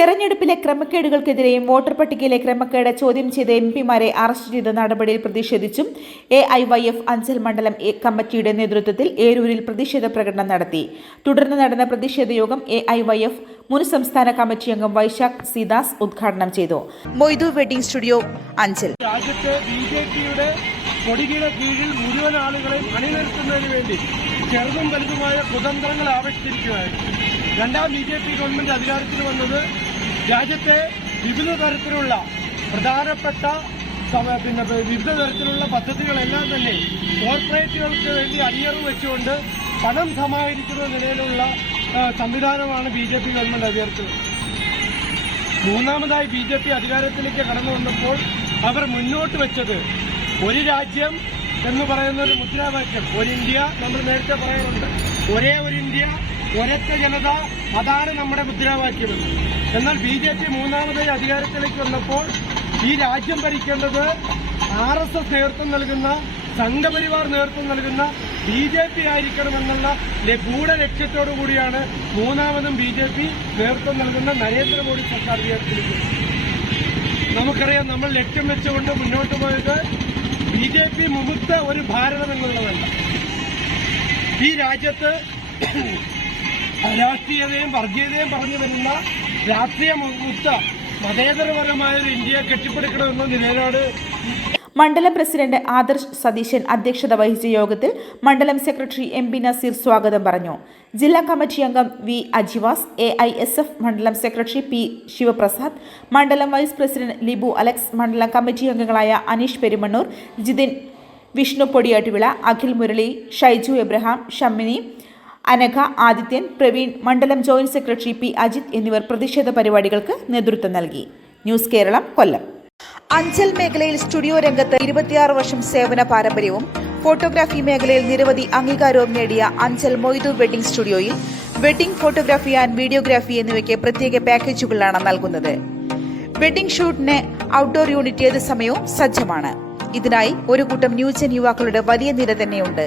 തെരഞ്ഞെടുപ്പിലെ ക്രമക്കേടുകൾക്കെതിരെയും വോട്ടർ പട്ടികയിലെ ക്രമക്കേട് ചോദ്യം ചെയ്ത എം പിമാരെ അറസ്റ്റ് ചെയ്ത നടപടിയിൽ പ്രതിഷേധിച്ചും A I Y F Anchal മണ്ഡലം കമ്മിറ്റിയുടെ നേതൃത്വത്തിൽ ഏരൂരിൽ പ്രതിഷേധ പ്രകടനം നടത്തി. തുടർന്ന് നടന്ന പ്രതിഷേധ യോഗം എ ഐ വൈ എഫ് മുൻ സംസ്ഥാന കമ്മിറ്റി അംഗം വൈശാഖ് സീദാസ് ഉദ്ഘാടനം ചെയ്തു. Moidu wedding studio Anchal. കീഴിൽ മുഴുവൻ ആളുകളെയും വേണ്ടി ചെറുതും ആവിഷ്കരിക്കുകയായിരുന്നു. രണ്ടാം ബി ജെ പി ഗവൺമെന്റ് അധികാരത്തിൽ വന്നത് രാജ്യത്തെ വിവിധ തരത്തിലുള്ള പ്രധാനപ്പെട്ട പിന്നെ വിവിധ തരത്തിലുള്ള പദ്ധതികളെല്ലാം തന്നെ കോർപ്പറേറ്റുകൾക്ക് വേണ്ടി അടിയറവ് വെച്ചുകൊണ്ട് പണം സമാഹരിക്കുന്ന നിലയിലുള്ള സംവിധാനമാണ് ബി ജെ പി ഗവൺമെന്റ് അധികാരത്തിൽ മൂന്നാമതായി ബി ജെ പി അധികാരത്തിലേക്ക് കടന്നു വന്നപ്പോൾ അവർ മുന്നോട്ട് വെച്ചത് ഒരു രാജ്യം എന്ന് പറയുന്ന ഒരു മുദ്രാവാക്യം ഒരു ഇന്ത്യ നമ്മൾ നേരത്തെ പറയാറുണ്ട്. ഒരേ ഒരു ഇന്ത്യ ഒരൊറ്റ ജനത അതാണ് നമ്മുടെ മുദ്രാവാക്യം. എന്നാൽ ബി ജെ പി മൂന്നാമതായി അധികാരത്തിലേക്ക് വന്നപ്പോൾ ഈ രാജ്യം ഭരിക്കേണ്ടത് ആർ എസ് എസ് നേതൃത്വം നൽകുന്ന സംഘപരിവാർ നേതൃത്വം നൽകുന്ന ബി ജെ പി ആയിരിക്കണമെന്നുള്ള ഗൂഢ ലക്ഷ്യത്തോടു കൂടിയാണ് മൂന്നാമതും ബി ജെ പി നേതൃത്വം നൽകുന്ന നരേന്ദ്രമോദി സർക്കാർ അധികാരത്തിലേക്ക് നമുക്കറിയാം നമ്മൾ ലക്ഷ്യം വെച്ചുകൊണ്ട് മുന്നോട്ട് പോയത് ബി ജെ പി മുമുക്ത ഒരു ഭാരതം എന്നുള്ളതല്ല ഈ രാജ്യത്ത് രാഷ്ട്രീയതയും വർഗീയതയും പറഞ്ഞു വരുന്ന രാഷ്ട്രീയ മുക്ത മതേതരപരമായ ഒരു ഇന്ത്യയെ കെട്ടിപ്പടുക്കണമെന്ന നിലപാട് മണ്ഡലം പ്രസിഡന്റ് ആദർശ് സതീശൻ അധ്യക്ഷത വഹിച്ച യോഗത്തിൽ മണ്ഡലം സെക്രട്ടറി എം പി നസീർ സ്വാഗതം പറഞ്ഞു. ജില്ലാ കമ്മിറ്റി അംഗം V Ajivas A I S F മണ്ഡലം സെക്രട്ടറി പി ശിവപ്രസാദ് മണ്ഡലം വൈസ് പ്രസിഡന്റ് ലിബു അലക്സ് മണ്ഡലം കമ്മിറ്റി അംഗങ്ങളായ അനീഷ് പെരുമണ്ണൂർ ജിതിൻ വിഷ്ണു പൊടിയാട്ടുവിള അഖിൽ മുരളി ഷൈജു എബ്രഹാം ഷമ്മിനി അനഘ ആദിത്യൻ പ്രവീൺ മണ്ഡലം ജോയിന്റ് സെക്രട്ടറി പി അജിത് എന്നിവർ പ്രതിഷേധ പരിപാടികൾക്ക് നേതൃത്വം നൽകി. ന്യൂസ് കേരളം കൊല്ലം. അഞ്ചൽ മേഖലയിൽ സ്റ്റുഡിയോ രംഗത്ത് ഇരുപത്തിയാറ് വർഷം സേവന പാരമ്പര്യവും ഫോട്ടോഗ്രാഫി മേഖലയിൽ നിരവധി അംഗീകാരവും നേടിയ അഞ്ചൽ മൊയ്തു വെഡിംഗ് സ്റ്റുഡിയോയിൽ വെഡിംഗ് ഫോട്ടോഗ്രാഫി ആൻഡ് വീഡിയോഗ്രാഫി എന്നിവയ്ക്ക് പ്രത്യേക പാക്കേജുകളാണ് നൽകുന്നത്. വെഡിംഗ് ഷൂട്ടിന് ഔട്ട്ഡോർ യൂണിറ്റ് ഏത് സമയവും സജ്ജമാണ്. ഇതിനായി ഒരു കൂട്ടം ന്യൂജൻ യുവാക്കളുടെ വലിയ നിര തന്നെയുണ്ട്.